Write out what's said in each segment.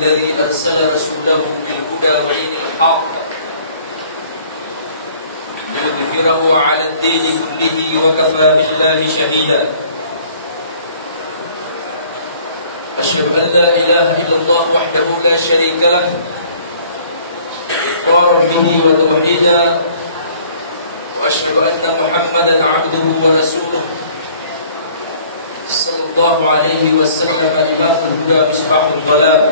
الذي أرسل رسوله بالهدى ودين الحق ليظهره على الدين كله وكفى بالله شهيدا. أشهد أن لا إله إلا الله وحده لا شريك له إقرارا به وتوحيدا وأشهد أن محمدا عبده ورسوله صلى الله عليه وسلم إمام الهدى مصباح الضلال.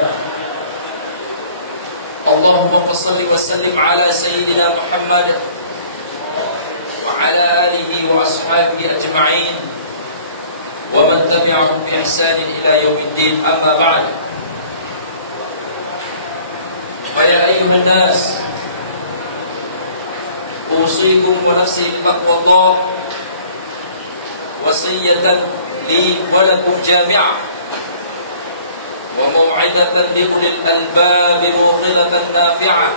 اللهم صل وسلم على سيدنا محمد وعلى آله وأصحابه أجمعين ومن تبعهم بإحسان إلى يوم الدين. أما بعد، فيا أيها الناس، أوصيكم ونفسي بتقوى الله وصية لي ولكم جامعة وموعظة لأولي الألباب موعظة نافعة،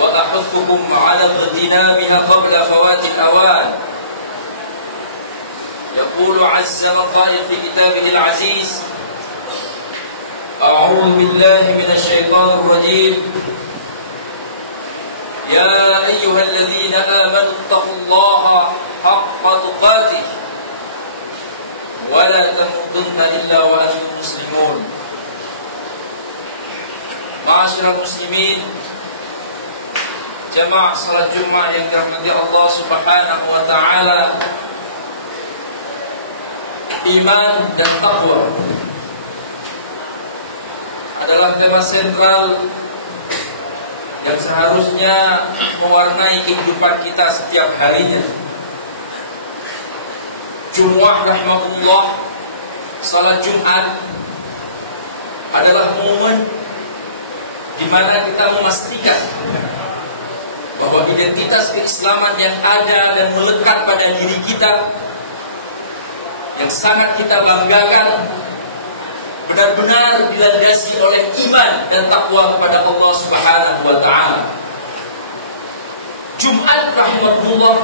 وأحثكم على اغتنامها قبل فوات الأوان. يقول عز وجل في كتابه العزيز: أعوذ بالله من الشيطان الرجيم. يا أيها الذين آمنوا اتقوا الله حق تقاته ولا تموتن إلا وأنتم مسلمون. Ma'asyiral muslimin, jamaah salat Jumat yang dirahmati Allah Subhanahu wa taala, iman dan taqwa adalah tema sentral yang seharusnya mewarnai kehidupan kita setiap harinya. Jumu'ah rahmatullah, salat Jumat adalah momen di mana kita memastikan bahwa identitas keislaman yang ada dan melekat pada diri kita, yang sangat kita banggakan, benar-benar dilandasi oleh iman dan takwa kepada Allah Subhanahu wa taala. Jumat rahmatullah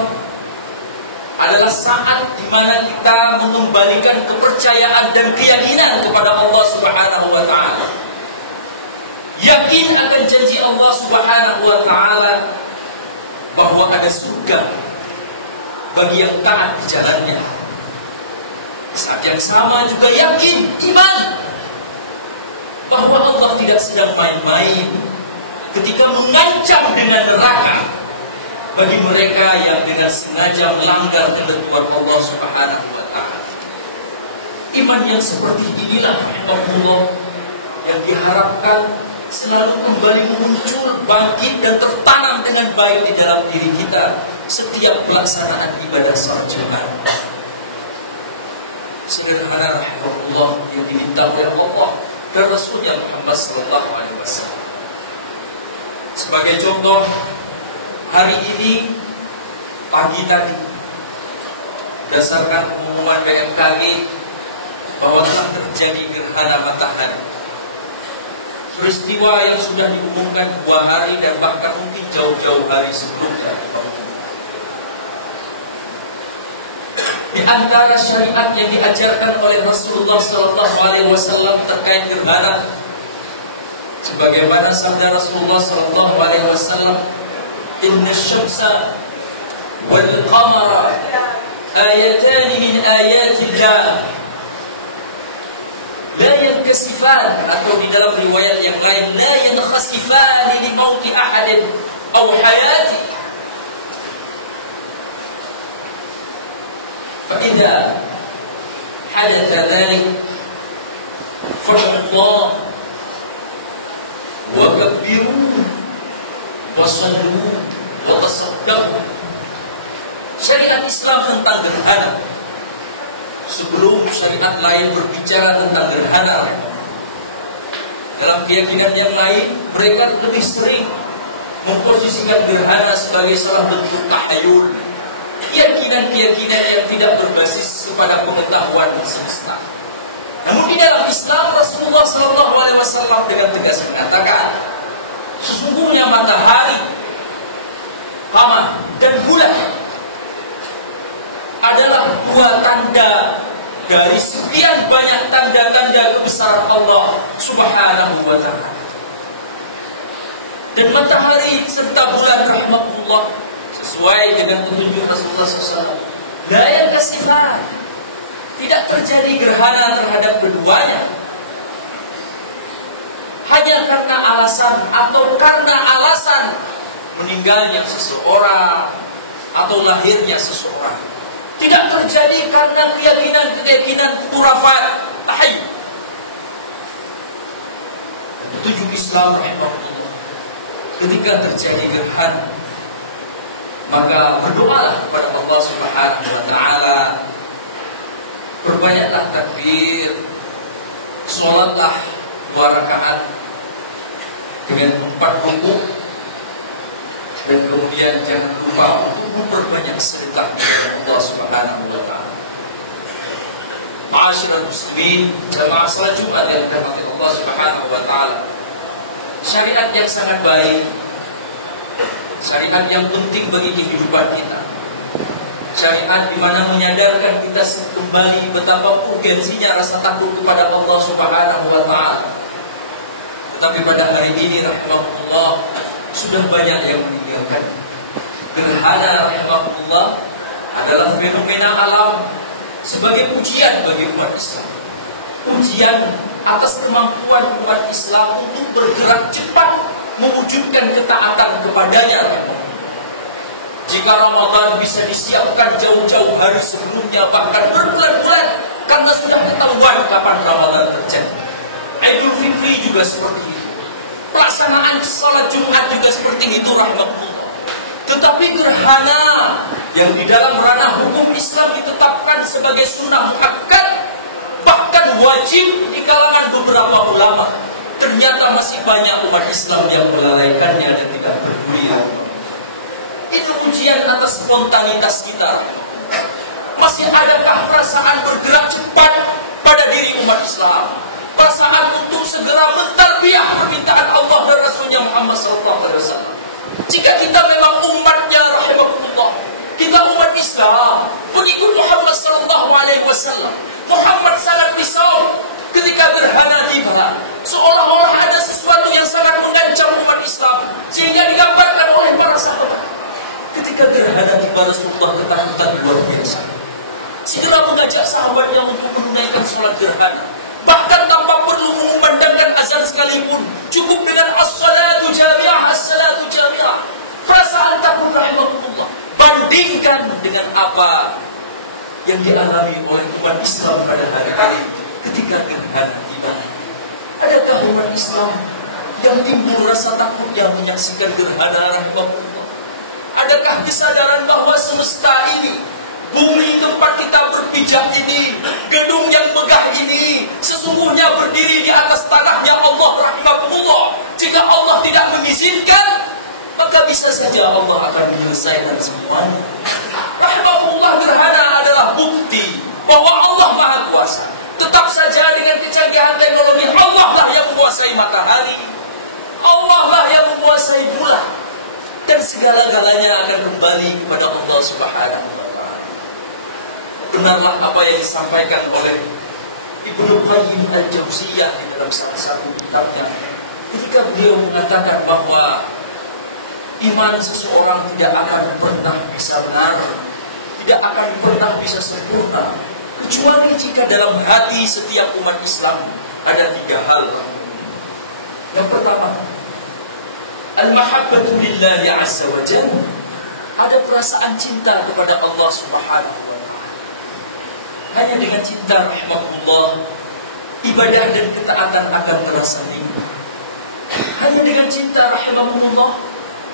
adalah saat di mana kita mengembalikan kepercayaan dan keyakinan kepada Allah Subhanahu wa taala. Yakin akan janji Allah Subhanahu wa taala bahwa ada surga bagi yang taat di jalannya. Saat yang sama juga yakin, iman, bahwa Allah tidak sedang main-main ketika mengancam dengan neraka bagi mereka yang dengan sengaja melanggar ketentuan Allah Subhanahu wa taala. Iman yang seperti inilah Allah yang diharapkan selalu kembali muncul, bangkit dan tertanam dengan baik di dalam diri kita setiap pelaksanaan ibadah salat Jumat. Sebagaimana rahmatullah yang diminta oleh Allah dan Rasulnya Muhammad sallallahu alaihi wasallam. Sebagai contoh, hari ini pagi tadi, berdasarkan pengumuman BMKG bahwa telah terjadi gerhana matahari. Peristiwa yang sudah diumumkan 2 hari dan bahkan mungkin jauh-jauh hari sebelumnya. Di antara syariat yang diajarkan oleh Rasulullah SAW terkait gerhana, sebagaimana sabda Rasulullah SAW, Inna syamsa wal qamara ayatani min ayatillah la yankasifan, atau di dalam riwayat yang lain la yankhasifan li mauti ahadin aw hayati. فإذا حدث ذلك فادعوا الله وكبروا وصلوا وتصدقوا. Syariat Islam tentang gerhana, sebelum syariat lain berbicara tentang gerhana. Dalam keyakinan yang lain, mereka lebih sering memposisikan gerhana sebagai salah bentuk tahayul, keyakinan-keyakinan yang tidak berbasis kepada pengetahuan semesta. Namun di dalam Islam, Rasulullah SAW dengan tegas mengatakan, sesungguhnya matahari, qamar dan bulan adalah 2 tanda dari sekian banyak tanda-tanda kebesaran Allah Subhanahu wa taala. Dan matahari serta bulan rahmatullah sesuai dengan petunjuk Rasulullah SAW, la yankasifan, tidak terjadi gerhana terhadap keduanya hanya karena alasan atau karena alasan meninggalnya seseorang atau lahirnya seseorang tidak terjadi karena keyakinan khurafat tahayyul. Tujuh Islam rahimahullah, ketika terjadi gerhana, maka berdoalah kepada Allah Subhanahu wa taala, perbanyaklah takbir, sholatlah 2 rakaat dengan 4 rukuk, dan kemudian jangan lupa untuk memperbanyak sedekah kepada Allah Subhanahu wa taala. Ma'asyiral muslimin, jamaah salat Jumat yang dirahmati Allah Subhanahu wa taala. Syariat yang sangat baik, syariat yang penting bagi kehidupan kita. Syariat di mana menyadarkan kita kembali betapa urgensinya rasa takut kepada Allah Subhanahu wa taala. Tetapi pada hari ini rahimahullah sudah banyak yang meninggalkan. Gerhana rahimahullah adalah fenomena alam sebagai ujian bagi umat Islam. Ujian atas kemampuan umat Islam untuk bergerak cepat mewujudkan ketaatan kepadanya. Jika Ramadan bisa disiapkan jauh-jauh hari sebelumnya, bahkan berbulan-bulan, karena sudah ketahuan kapan Ramadan terjadi. Idul Fitri juga seperti itu. Pelaksanaan salat Jumat juga seperti itu rahmatullah. Tetapi gerhana yang di dalam ranah hukum Islam ditetapkan sebagai sunnah muakkad, bahkan wajib di kalangan beberapa ulama, ternyata masih banyak umat Islam yang melalaikannya dan tidak peduli. Itu ujian atas spontanitas kita. Masih adakah perasaan bergerak cepat pada diri umat Islam? Perasaan untuk segera mentarbiyah permintaan Allah dan Rasulnya Muhammad SAW. Jika kita memang umatnya rahimahullah, kita umat Islam, pengikut Muhammad SAW, Muhammad sangat risau ketika gerhana tiba, seolah-olah ada sesuatu yang sangat mengancam umat Islam, sehingga digambarkan oleh para sahabat. Ketika gerhana tiba, Rasulullah ketakutan luar biasa, segera mengajak sahabatnya untuk menunaikan sholat gerhana. Bahkan tanpa perlu mengumandangkan azan sekalipun, cukup dengan as-salatu jami'ah, as-salatu jami'ah. Perasaan takut rahimahullah bandingkan dengan apa yang dialami oleh umat Islam pada hari-hari ketika gerhana tiba. Adakah umat Islam yang timbul rasa takutnya menyaksikan gerhana rahimahullah? Adakah kesadaran bahwa semesta ini, bumi tempat kita berpijak ini, gedung yang megah ini, sesungguhnya berdiri di atas tanahnya Allah rahimahullah. Jika Allah tidak mengizinkan, maka bisa saja Allah akan menyelesaikan semuanya. Rahimahullah, gerhana adalah bukti bahwa Allah Maha Kuasa. Tetap saja dengan kecanggihan teknologi, Allah lah yang menguasai matahari, Allah lah yang menguasai bulan, dan segala-galanya akan kembali kepada Allah Subhanahu wa taala. Benarlah apa yang disampaikan oleh Ibnu Qayyim al-Jauziyah di dalam salah satu kitabnya, ketika beliau mengatakan bahwa iman seseorang tidak akan pernah bisa benar, tidak akan pernah bisa sempurna, kecuali jika dalam hati setiap umat Islam ada 3 hal. Yang pertama, al-mahabbatu lillahi azza wa jalla, ada perasaan cinta kepada Allah Subhanahu wa taala. Hanya dengan cinta rahmatullah, ibadah dan ketaatan akan terasa nikmat. Hanya dengan cinta rahmatullah,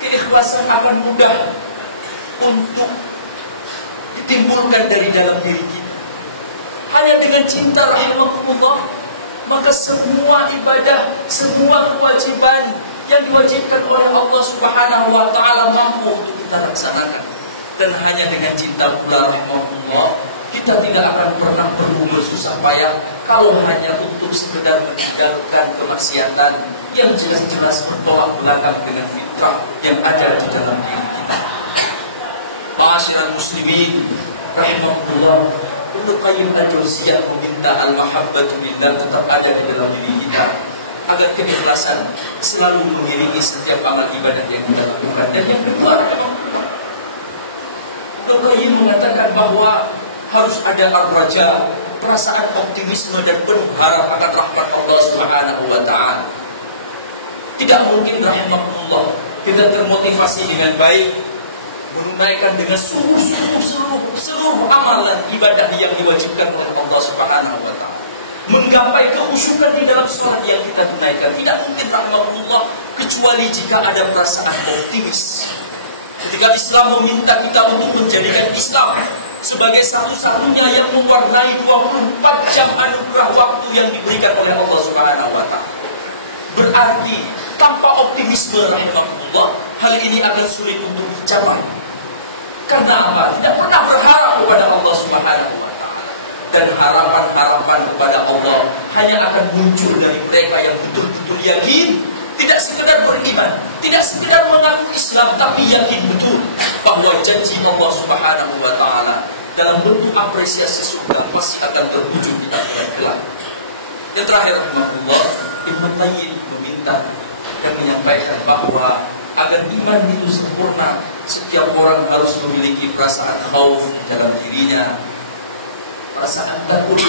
keikhlasan akan mudah untuk ditimbulkan dari dalam diri kita. Hanya dengan cinta rahmatullah, maka semua ibadah, semua kewajiban yang diwajibkan oleh Allah Subhanahu wa taala mampu untuk kita laksanakan. Dan hanya dengan cinta pula rahmatullah, kita tidak akan pernah perlu bersusah payah kalau hanya untuk sekedar meninggalkan kemaksiatan yang jelas-jelas bertolak belakang dengan fitrah yang ada di dalam diri kita. Ma'asyiral muslimin rahimahullah, Ibnu Qayyim al-Jauziyah meminta al-mahabbatu billah tetap ada di dalam diri kita, agar keikhlasan selalu mengiringi setiap amal ibadah yang kita lakukan. Dan yang kedua, Ibnu Qayyim mengatakan bahwa harus ada ar-raja, perasaan optimisme dan penuh harap akan rahmat Allah Subhanahu wa taala. Tidak mungkin rahimahullah kita termotivasi dengan baik, menunaikan dengan seluruh amalan ibadah yang diwajibkan oleh Allah Subhanahu wa Ta'ala, menggapai kekhusyukan di dalam sholat yang kita tunaikan. Tidak mungkin rahmatullah kecuali jika ada perasaan optimis. Ketika Islam meminta kita untuk menjadikan Islam sebagai satu-satunya yang mewarnai 24 jam anugerah waktu yang diberikan oleh Allah Subhanahu wa Ta'ala, berarti tanpa optimisme rahmatullah hal ini akan sulit untuk dicapai. Karena apa? Tidak pernah berharap kepada Allah Subhanahu wa Ta'ala, dan harapan-harapan kepada Allah hanya akan muncul dari mereka yang betul-betul yakin, tidak sekedar beriman, tidak sekedar mengaku Islam, tapi yakin betul bahwa janji Allah Subhanahu wa Ta'ala dalam bentuk apresiasi surga pasti akan terwujud di akhirat kelak. Yang terakhir, rahmatullah, Ibnu Qayyim meminta dan menyampaikan bahwa agar iman itu sempurna, setiap orang harus memiliki perasaan khauf dalam dirinya, perasaan takut.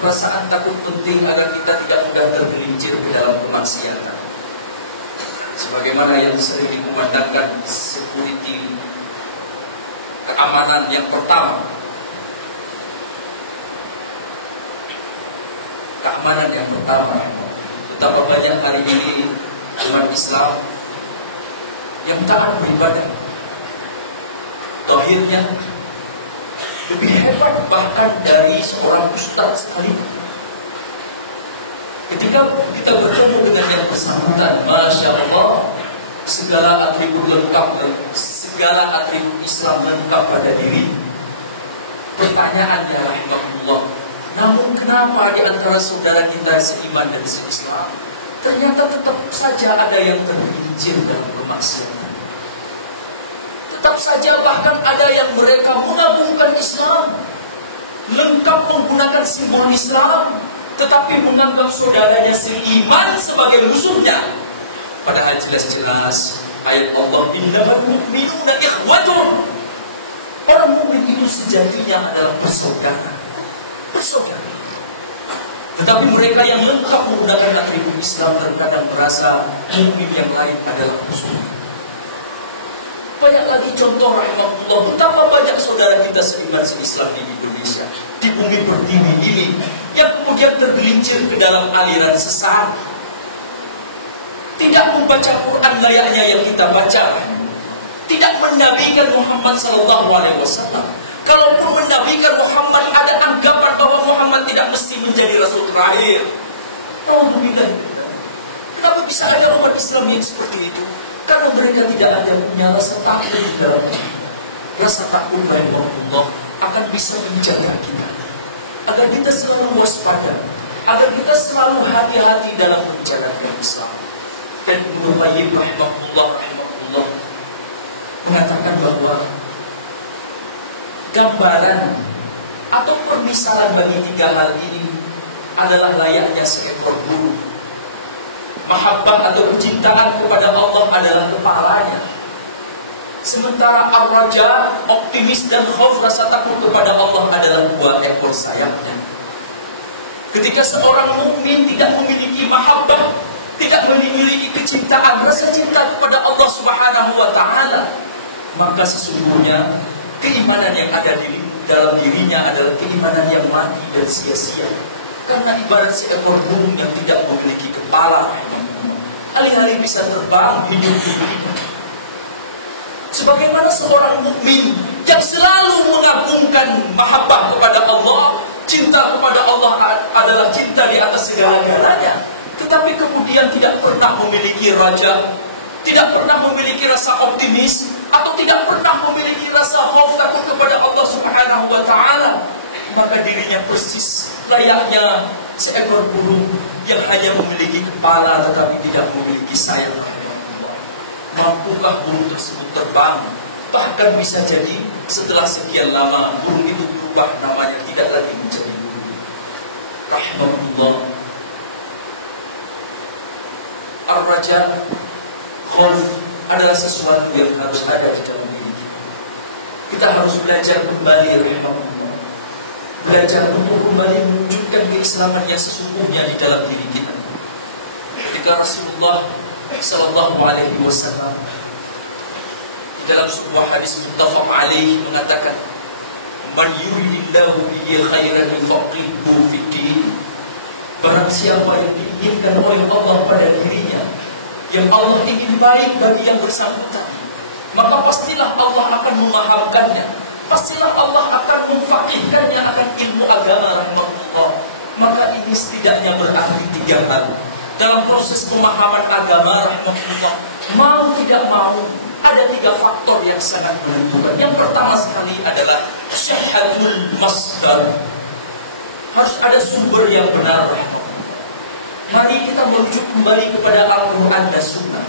Perasaan takut penting agar kita tidak mudah tergelincir ke dalam kemaksiatan. Sebagaimana yang sering dikumandangkan security, keamanan yang pertama. Keamanan yang pertama. Betapa banyak hari ini umat Islam yang taat beribadah, tauhidnya lebih hebat bahkan dari seorang ustaz sekalipun. Ketika kita bertemu dengan yang bersangkutan, Masya Allah, segala atribut lengkap dan segala atribut Islam lengkap pada diri. Pertanyaannya rahimahullah, namun kenapa di antara saudara kita seiman dan se-Islam ternyata tetap saja ada yang tergelincir dalam kemaksiatan? Tetap saja bahkan ada yang mereka mengagungkan Islam, lengkap menggunakan simbol Islam, tetapi menganggap saudaranya seiman sebagai musuhnya. Padahal jelas-jelas ayat Allah, innamal mu'minuna ikhwatun. Orang mukmin itu sejatinya adalah bersaudara. Tetapi mereka yang lengkap menggunakan atribut Islam terkadang merasa mukmin yang lain adalah musuh. Banyak lagi contoh rahimahullah, betapa banyak saudara kita seiman se-Islam di Indonesia, di bumi pertiwi ini, yang kemudian tergelincir ke dalam aliran sesat, tidak membaca Quran layaknya yang kita baca, tidak menabikan Muhammad SAW. Kalaupun menabikan Muhammad, ada anggapan bahwa Muhammad tidak mesti menjadi Rasul terakhir. Alhamdulillah. Kenapa bisa ada umat Islam yang seperti itu? Karena mereka tidak ada punya rasa takut di dalam diri. Rasa takut dari Allah akan bisa menjaga kita, agar kita selalu waspada, agar kita selalu hati-hati dalam menjalankan Islam. Dan Ibnu Qayyim rahimahullah mengatakan bahwa gambaran atau permisalan bagi tiga hal ini adalah layaknya seekor burung. Mahabbah atau kecintaan kepada Allah adalah kepalanya, sementara ar-raja, optimis dan khauf, rasa takut kepada Allah adalah dua ekor sayapnya. Ketika seorang mukmin tidak memiliki mahabbah, tidak memiliki kecintaan, rasa cinta kepada Allah Subhanahu wa Ta'ala, maka sesungguhnya keimanan yang ada di dalam dirinya adalah keimanan yang mati dan sia-sia. Karena ibarat seekor burung yang tidak memiliki kepala, alih-alih bisa terbang hidup-hidup. Sebagaimana seorang mukmin yang selalu mengagungkan mahabbah kepada Allah, cinta kepada Allah adalah cinta di atas segala-galanya, tetapi kemudian tidak pernah memiliki raja, tidak pernah memiliki rasa optimis, atau tidak pernah memiliki rasa khauf takut kepada Allah Subhanahu wa Ta'ala, maka dirinya persis layaknya seekor burung yang hanya memiliki kepala tetapi tidak memiliki sayap. Mampukah burung tersebut terbang? Bahkan bisa jadi setelah sekian lama burung itu berubah namanya, tidak lagi menjadi burung. Rahmatullah. Ar-raja, khauf adalah sesuatu yang harus ada di dalam diri kita. Kita harus belajar kembali rahmatullah, belajar untuk kembali mewujudkan keislaman yang sesungguhnya di dalam diri kita. Ketika Rasulullah sallallahu alaihi wasallam dalam sebuah hadis muttafaq alaih mengatakan, "Man yuridillahu bihi khairan yufaqihuhu fid din." Barang siapa yang diinginkan oleh Allah pada dirinya, yang Allah ingin baik bagi yang bersangkutan, maka pastilah Allah akan memahamkannya, pastilah Allah akan memfaqihkannya akan ilmu agama rahmatullah. Maka ini setidaknya berarti 3 hal dalam proses pemahaman agama rahmatullah. Mau tidak mau, ada 3 faktor yang sangat menentukan. Yang pertama sekali adalah syahadul masdar. Harus ada sumber yang benar rahmatullah. Mari kita merujuk kembali kepada Al-Quran dan Sunnah.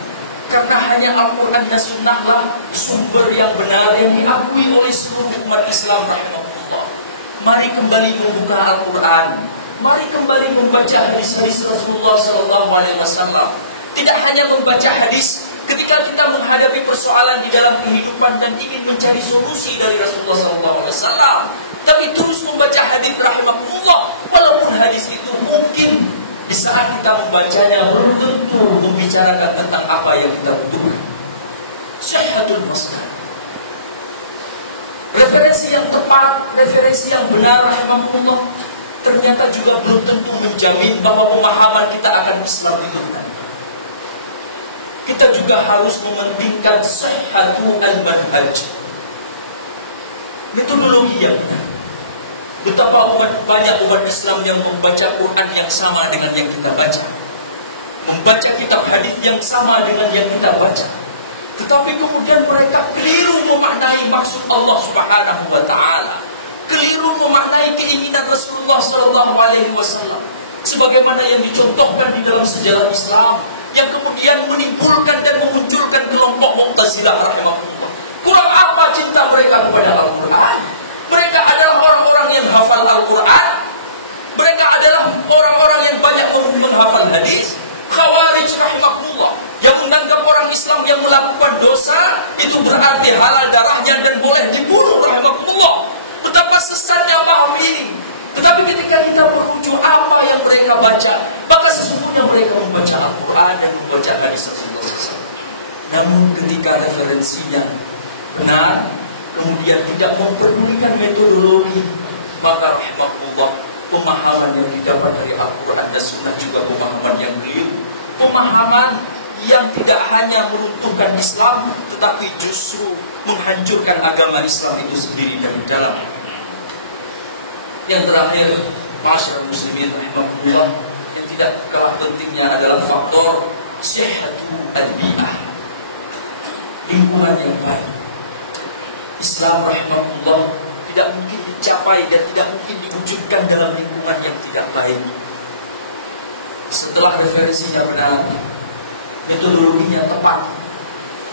Karena hanya Al-Quran dan Sunnah lah sumber yang benar yang diakui oleh seluruh umat Islam rahmatullah. Mari kembali membuka Al-Quran. Mari kembali membaca hadis-hadis Rasulullah SAW. Tidak hanya membaca hadis ketika kita menghadapi persoalan di dalam kehidupan dan ingin mencari solusi dari Rasulullah SAW, tapi terus membaca hadis rahimahullah, walaupun hadis itu mungkin di saat kita membacanya belum tentu membicarakan tentang apa yang kita butuhkan. Syahadul masdar, referensi yang tepat, referensi yang benar rahimahullah, ternyata juga belum tentu menjamin bahwa pemahaman kita akan Islam itu benar. Kita juga harus mementingkan sihhatu al-manhaj, metodologi yang benar. Betapa banyak umat Islam yang membaca Quran yang sama dengan yang kita baca, membaca kitab hadis yang sama dengan yang kita baca, tetapi kemudian mereka keliru memaknai maksud Allah Subhanahu wa taala, keliru memaknai keinginan Rasulullah sallallahu alaihi wasallam sebagaimana yang dicontohkan di dalam sejarah Islam, yang kemudian menimbulkan dan memunculkan kelompok Mu'tazilah rahimahullah. Kurang apa cinta mereka kepada Al-Quran? Mereka adalah orang-orang yang hafal Al-Quran. Mereka adalah orang-orang yang banyak menghafal hadis. Khawarij rahimahullah, yang menganggap orang Islam yang melakukan dosa itu berarti halal darahnya dan boleh dibunuh rahimahullah. Betapa sesatnya paham ini. Tetapi ketika kita merujuk apa yang mereka baca, maka sesungguhnya mereka membaca Al-Quran dan membaca hadis Rasulullah SAW. Namun ketika referensinya benar, kemudian tidak memperdulikan metodologi, maka rahmatullah, pemahaman yang didapat dari Al-Quran dan Sunnah juga pemahaman yang keliru. Pemahaman yang tidak hanya meruntuhkan Islam, tetapi justru menghancurkan agama Islam itu sendiri dari dalam. Yang terakhir, masyarakat muslimin rahimahullah, yang tidak kalah pentingnya adalah faktor sihhatu al-bi'ah, lingkungan yang baik. Islam rahimahullah tidak mungkin dicapai dan tidak mungkin diwujudkan dalam lingkungan yang tidak baik. Setelah referensinya benar, metodologinya tepat,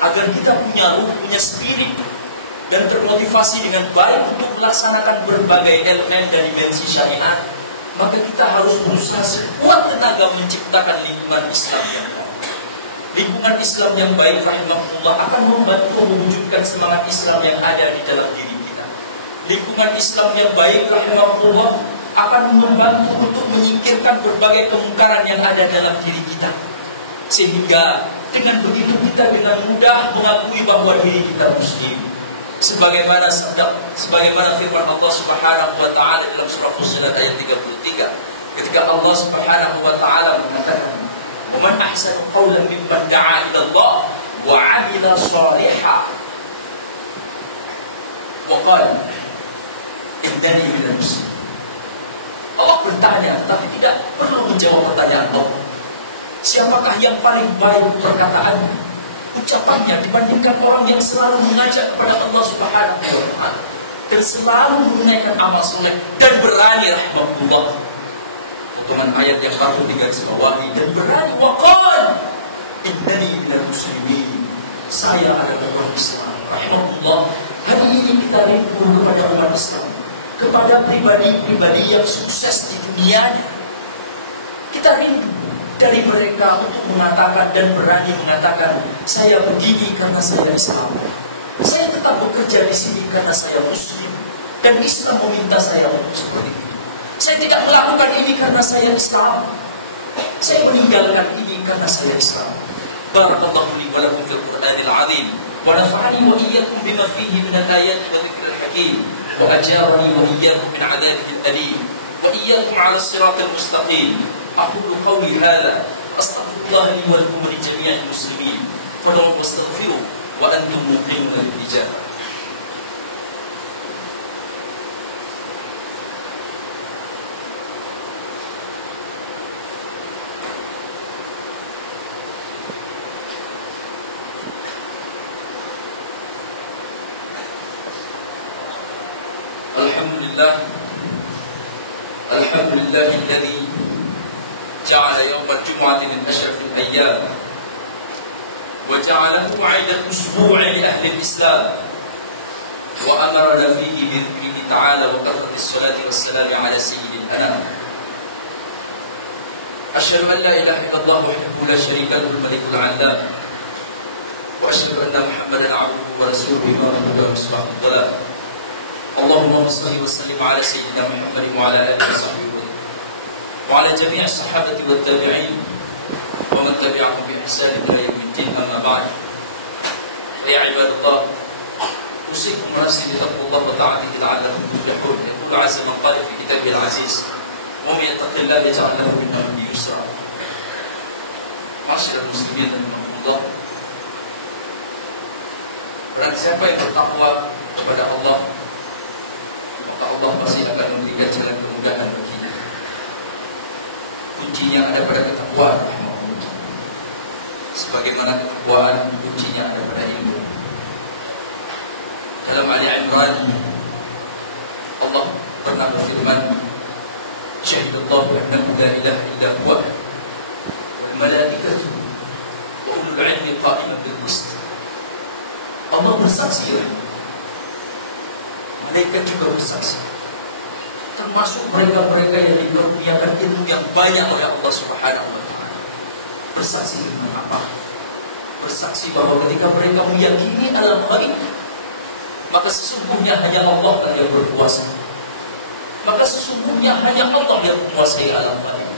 agar kita punya ruh, punya spirit, dan termotivasi dengan baik untuk melaksanakan berbagai elemen dan dimensi syariat, maka kita harus berusaha sekuat tenaga menciptakan lingkungan Islam yang baik. Lingkungan Islam yang baik rahimahullah akan membantu mewujudkan semangat Islam yang ada di dalam diri kita. Lingkungan Islam yang baik rahimahullah akan membantu untuk menyingkirkan berbagai kemungkaran yang ada dalam diri kita, sehingga dengan begitu kita dengan mudah mengakui bahwa diri kita muslim. Sebagaimana firman Allah Subhanahu wa taala dalam surah Fussilat ayat 33, ketika Allah Subhanahu wa taala mengatakan, "Wa man ahsanu qawlan mimman da'a ila Allah wa 'amila shalihan wa qala innani minal muslimin." Allah bertanya, tapi tidak perlu menjawab pertanyaan Allah. Siapakah yang paling baik perkataannya, ucapannya dibandingkan orang yang selalu mengajak kepada Allah Subhanahu wa taala dan selalu menunaikan amal soleh dan berani rahmatullah. Potongan ayat yang patut digarisbawahi, dan berani waqal innani minal muslimin, saya adalah orang Islam rahmatullah. Hari ini kita rindu kepada umat Islam, kepada pribadi-pribadi yang sukses di dunia. Kita rindu dari mereka untuk mengatakan dan berani mengatakan, saya begini karena saya Islam. Saya tetap bekerja di sini karena saya Muslim, dan Islam meminta saya untuk seperti itu. Saya tidak melakukan ini karena saya Islam. Saya meninggalkan ini karena saya Islam. Barakallahu li wa lakum fil Qur'anil 'azim wa nafa'ani wa iyyakum bima fihi min al-ayati wa dhikril hakim wa ajarani wa iyyakum min 'adzabil alim wa iyyakum 'ala as-siratil mustaqim. Aqulu qawli hadha astaghfirullah li wa lakum wa li jami'il muslimin fad'uhu wastaghfiruh wa antum muqinun bil-ijabah. الحمد لله الذي جعل يوم الجمعة من أشرف الأيام وجعله عيد الأسبوع لأهل الإسلام وأمرنا فيه بذكره تعالى وكثرة الصلاة والسلام على سيد الأنام. أشهد أن لا إله إلا الله وحده لا شريك له الملك العلام وأشهد أن محمدا عبده ورسوله وهدى مصباح الضلال. اللهم صل وسلم على سيدنا محمد وعلى آله وصحبه وعلى جميع الصحابة والتابعين ومن تبعهم بإحسان إلى يوم الدين. أما بعد، يا عباد الله، أوصيكم ونفسي بتقوى الله وطاعته لعلكم تفلحون. يقول عز من قال في كتابه العزيز: ومن يتق الله يجعل له من أمره يسرا. Masyarakat muslimin rahimahullah, barang siapa yang bertakwa kepada Allah, maka Allah pasti akan memberikan jalan kemudahan baginya. Kuncinya ada pada ketakwaan rahimahullah. Sebagaimana ketakwaan kuncinya ada pada ilmu. Dalam Ali Imran, Allah pernah berfirman: "Syahidallahu annahu la ilaha illa huwa wal malaikatu wa ulul 'ilmi qa'iman bil qist." Allah bersaksi, malaikat juga bersaksi, termasuk mereka-mereka yang dikaruniakan ilmu yang banyak oleh Allah Subhanahu wa Ta'ala. Bersaksi dengan apa? Bersaksi bahwa ketika mereka meyakini alam gaib, maka sesungguhnya hanya Allah yang berkuasa. Maka sesungguhnya hanya Allah yang menguasai alam gaib.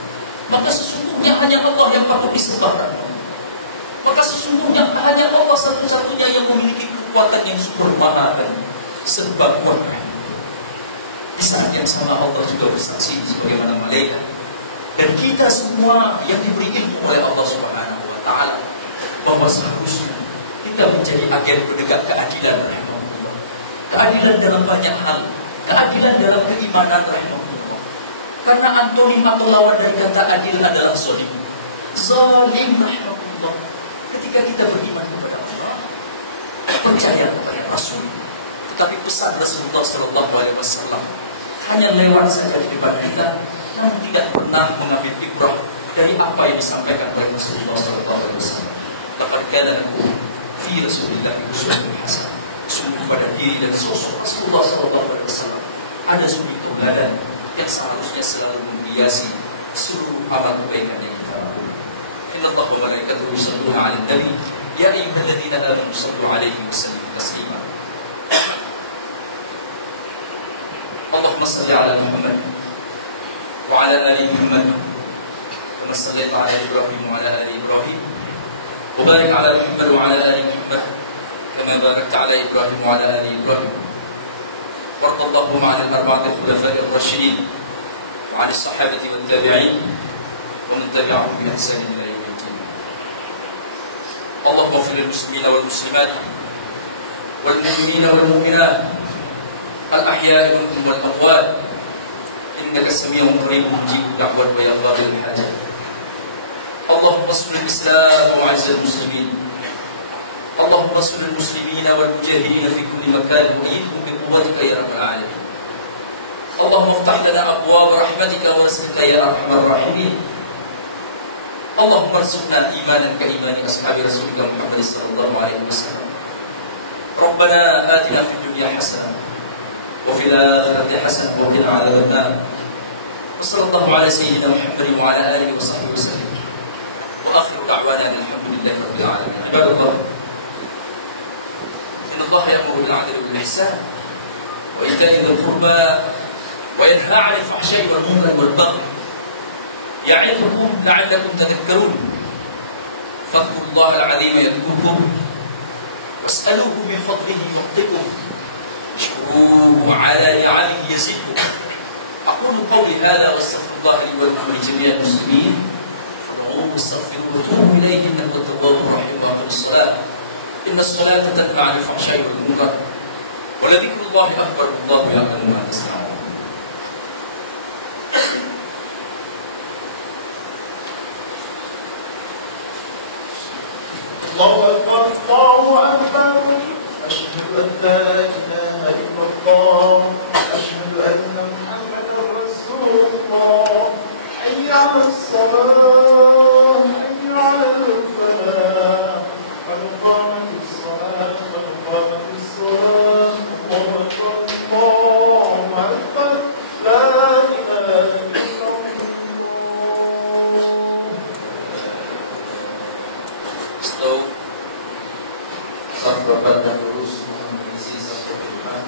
Maka sesungguhnya hanya Allah yang patut disembahkan. Maka sesungguhnya hanya Allah satu-satunya yang memiliki kekuatan yang sempurna dan serba kuat. Di saat yang sama Allah juga bersaksi sebagaimana malaikat dan kita semua yang diberi ilmu oleh Allah Subhanahu wa Ta'ala bahwa seharusnya kita menjadi agen penegak keadilan rahimahullah. Keadilan dalam banyak hal, keadilan dalam keimanan rahimahullah. Karena antonim atau lawan dari kata adil adalah zalim. Zalim rahimahullah. Ketika kita beriman kepada Allah, percaya kepada Rasul, tetapi pesan Rasulullah SAW hanya lewat saja di depan kita, dan tidak pernah mengambil ibrah dari apa yang disampaikan oleh Rasulullah SAW. Laqad kana lakum fi Rasulillahi uswatun hasanah. Sungguh pada diri dan sosok Rasulullah SAW ada suri tauladan yang seharusnya selalu menghiasi seluruh amal kebaikan yang kita lakukan. Inna Allah wa malaikatahu yusalluna 'alan nabi ya ayyuhalladzina amanu sallu 'alaihi wa sallimu taslima. Allahumma salli 'ala Muhammad wa 'ala ali Muhammad kama sallaita 'ala Ibrahim wa 'ala ali Ibrahim wa barik 'ala Muhammad wa 'ala ali Muhammad kama barakta 'ala Ibrahim wa 'ala ali Ibrahim. وارض اللهم عن الأربعة الخلفاء الراشدين وعن الصحابة والتابعين ومن تبعهم بإحسان إلى يوم الدين. اللهم اغفر للمسلمين والمسلمات والمؤمنين والمؤمنات الأحياء منهم والأموات إنك سميع قريب مجيب الدعوات ويا قاضي الحاجات. اللهم انصر الإسلام وأعز المسلمين. اللهم انصر المسلمين والمجاهدين في كل مكان وأيدهم بقوتك يا رب العالمين. اللهم افتح لنا أبواب رحمتك ورزقك يا أرحم الراحمين. اللهم ارزقنا إيمانا كإيمان أصحاب رسولك محمد صلى الله عليه وسلم. ربنا آتنا في الدنيا حسنة وفي الآخرة حسنة وقنا عذاب النار. وصلى الله على سيدنا محمد وعلى آله وصحبه وسلم. وآخر دعوانا الحمد لله رب العالمين. عباد الله، إن الله يأمر بالعدل والإحسان وإيتاء ذي القربى وينهى عن الفحشاء والمنكر والبغي يعظكم لعلكم تذكرون. فاذكروا الله العظيم يذكركم واسألوه من فضله يعطكم واشكروه على نعمه يزدكم. أقول قولي هذا واستغفر الله لي ولكم ولجميع المسلمين فادعوه واستغفروه وتوبوا إليه إنه هو التواب الرحيم. وأقم الصلاة إن الصلاة تنهى عن الفحشاء والمنكر ولذكر الله أكبر والله يعلم ما تصنعون. الله أكبر الله أكبر أشهد أن لا إله إلا الله أشهد أن محمدا رسول الله. حي على الصلاة حي على الفلاح قد قامت الصلاة قد قامت الصلاة. الله أكبر الله أكبر لا إله إلا الله. Saat Bapak dan terus mengisi satu iman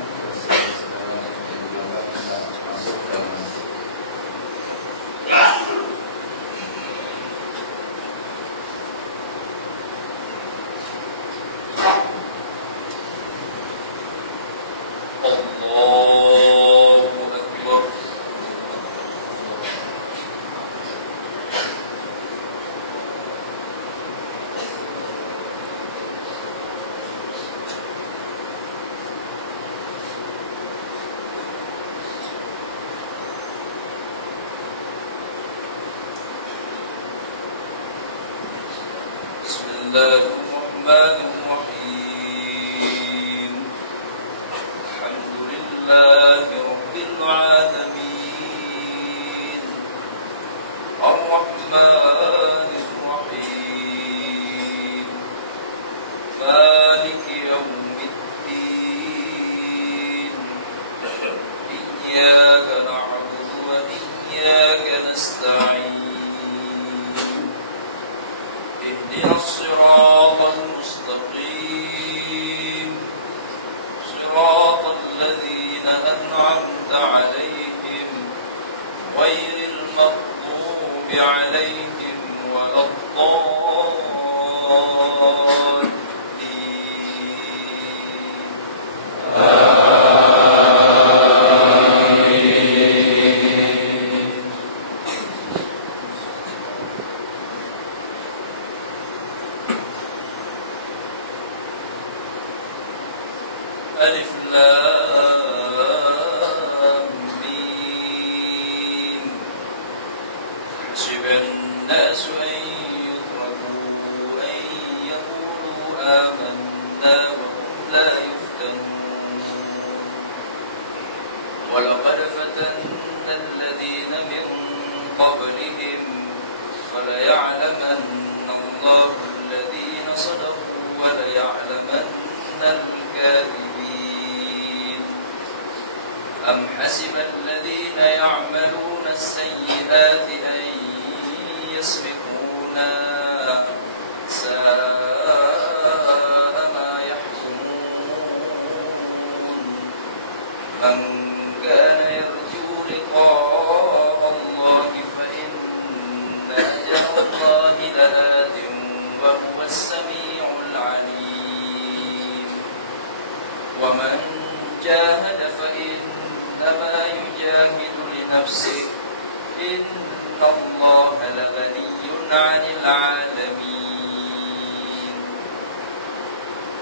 masuk dalam masjid. Allahu Akbar. الله الرحمن الرحيم الحمد لله رب العالمين الرحمن الرحيم مالك يوم الدين إياك نعبد وإياك نستعين اهدنا الصراط المستقيم صراط الذين أنعمت عليهم غير المغضوب عليهم ولا الضالين. ألف لام ميم حسب الناس أن يتركوا أن يقولوا آمنا وهم لا يفتنون ولقد فتنا الذين من قبلهم فليعلمن الله الذين صدقوا وليعلمن الكاذبين. أم حسب الذين يعملون السيئات أن يسبقونا ساء ما يحكمون. من كان يرجو لقاء الله فإن أجل الله لآت وهو السميع العليم. ومن جاهد فإنما يجاهد لنفسه إن الله لغني عن العالمين.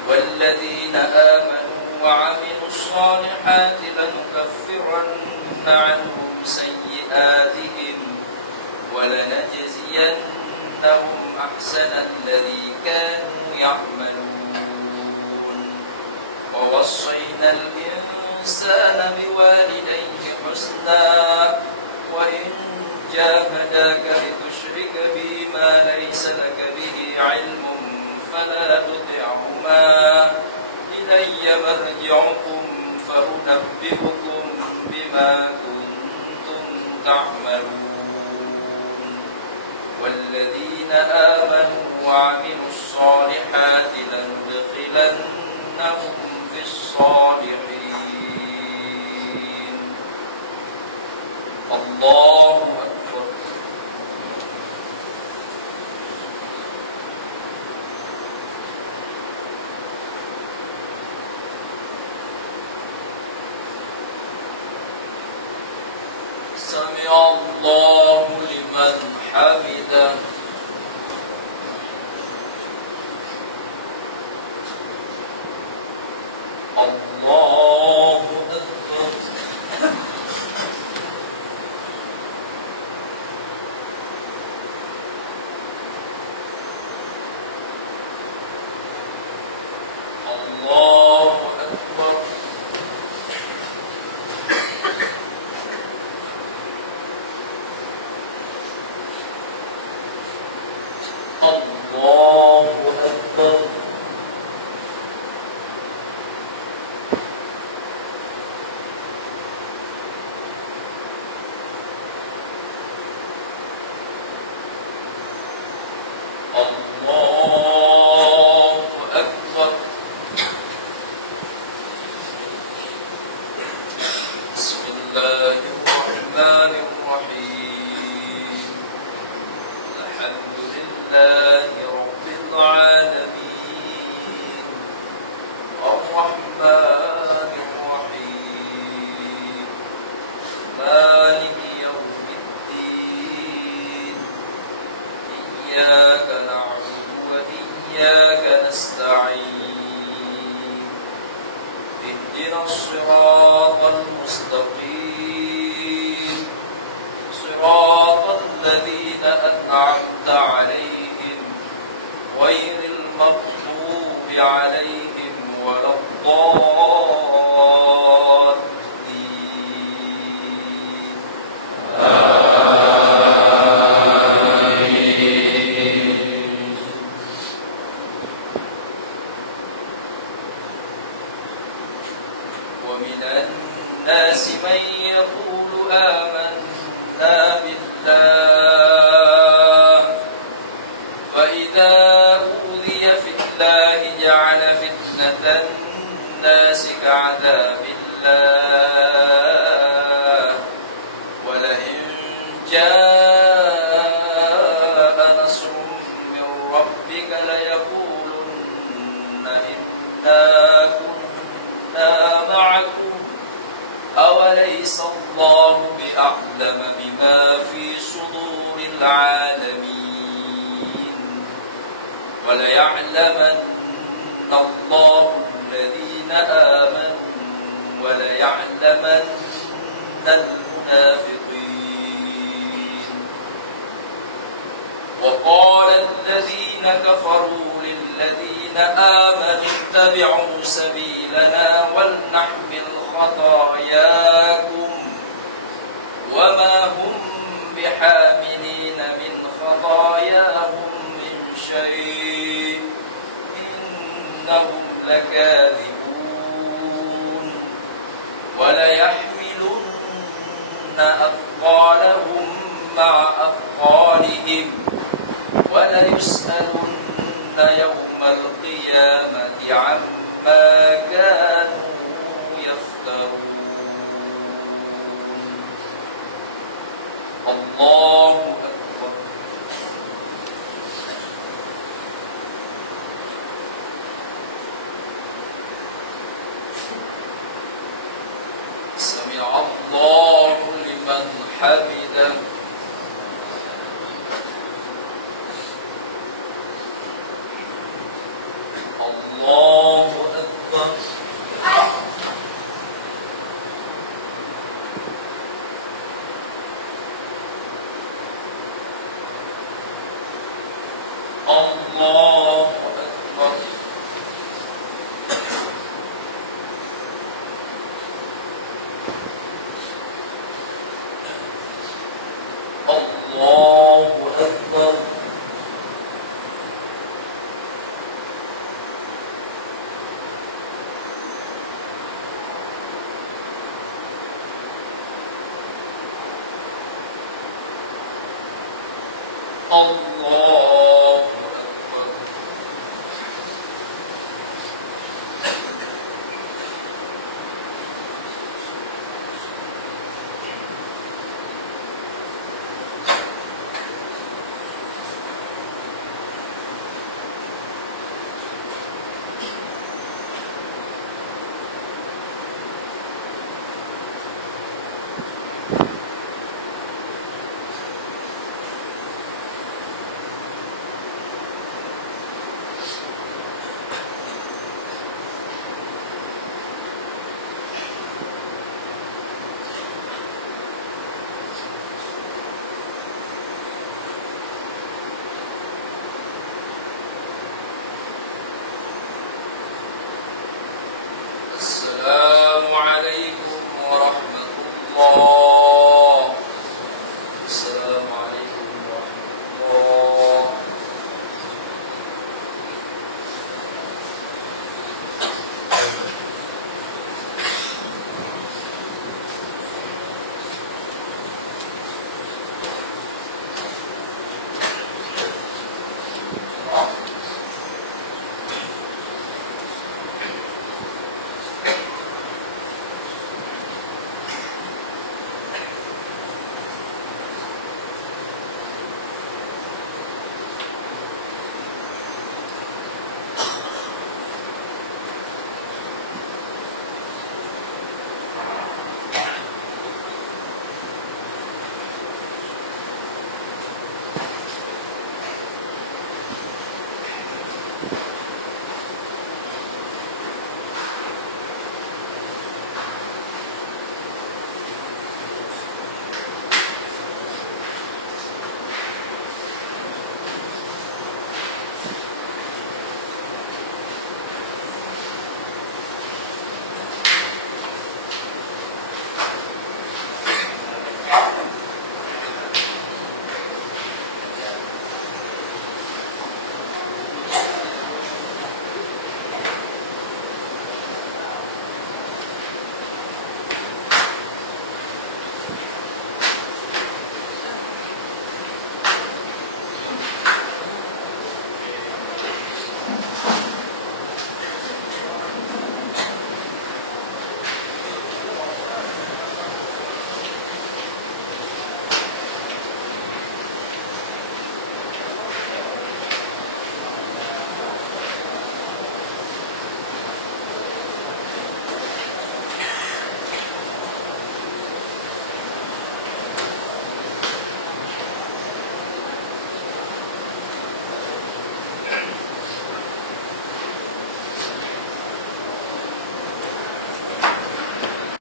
والذين آمنوا وعملوا الصالحات لنكفرن عنهم سيئاتهم ولنجزينهم أحسن الذي كانوا يعملون. ووصينا الإنسان بوالديه حسنا وإن جاهداك لتشرك بي ما ليس لك به علم فلا تطعهما إلي مرجعكم فأنبئكم بما كنتم تعملون. والذين آمنوا وعملوا الصالحات لندخلنهم في الصالحين. الله أكبر. سمع الله لمن حمده الله أكبر الله أكبر الله أكبر الله أكبر بسم الله الرحمن الرحيم الحمد لله رب العالمين الرحمن الرحيم مالك يوم الدين إياك نعبد وإياك نستعين اهدنا الصراط المستقيم صراط الذين أنعمت عليهم غير المغضوب عليهم ولا الضالين ومن الناس من يقول آمنا بالله فإذا أوذي في الله جعل فتنة الناس كعذاب الله ولئن جاء نصر من ربك ليقولن إنا كنا معكم أوليس الله بأعلم بما في صدور العالمين وليعلمن الله الذين آمنوا وليعلمن المنافقين وقال الذين كفروا للذين آمنوا اتبعوا سبيلنا ولنحمل خطاياكم وما هم بحاملين من خطاياهم من شيء إنهم لكاذبون وليحملن أثقالهم مع أثقالهم وليسألن يوم القيامة عما كانوا يفترون الله أكبر سمع الله لمن حمده الله أكبر الله أكبر الله أكبر الله